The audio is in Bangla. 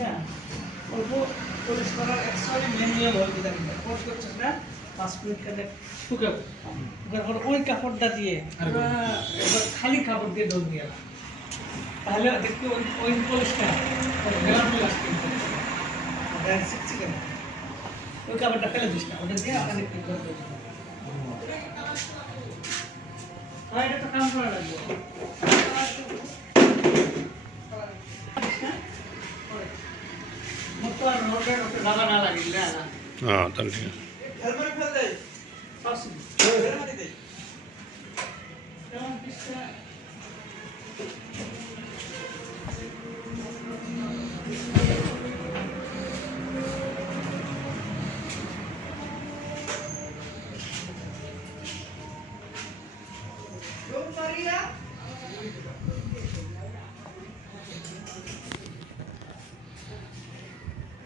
না অল্প পলিশ করার এক্সট্রা মেন নিয়ম হল যেটা পলিশ করছিস না 5 মিনিট কাটে শুকাবো তারপর ওই কাপড়টা দিয়ে এবার খালি কাপড় দিয়ে ডোল দিয়ে তাহলে দেখতে ওই পলিশটা মেলানো আসছে শিখছি কেন ওই কাপড়টা ফেলে দিস না ওটা দিয়ে আপনাকে কি করতে হয় এটা তো কাম করা লাগবে মতো আর রোডের ওপরে লাগা না লাগে না হ্যাঁ তাহলে ঠিক আছে হেলমেট ফেল দে পাশে হেলমেট দে কেমন পিসটা Maria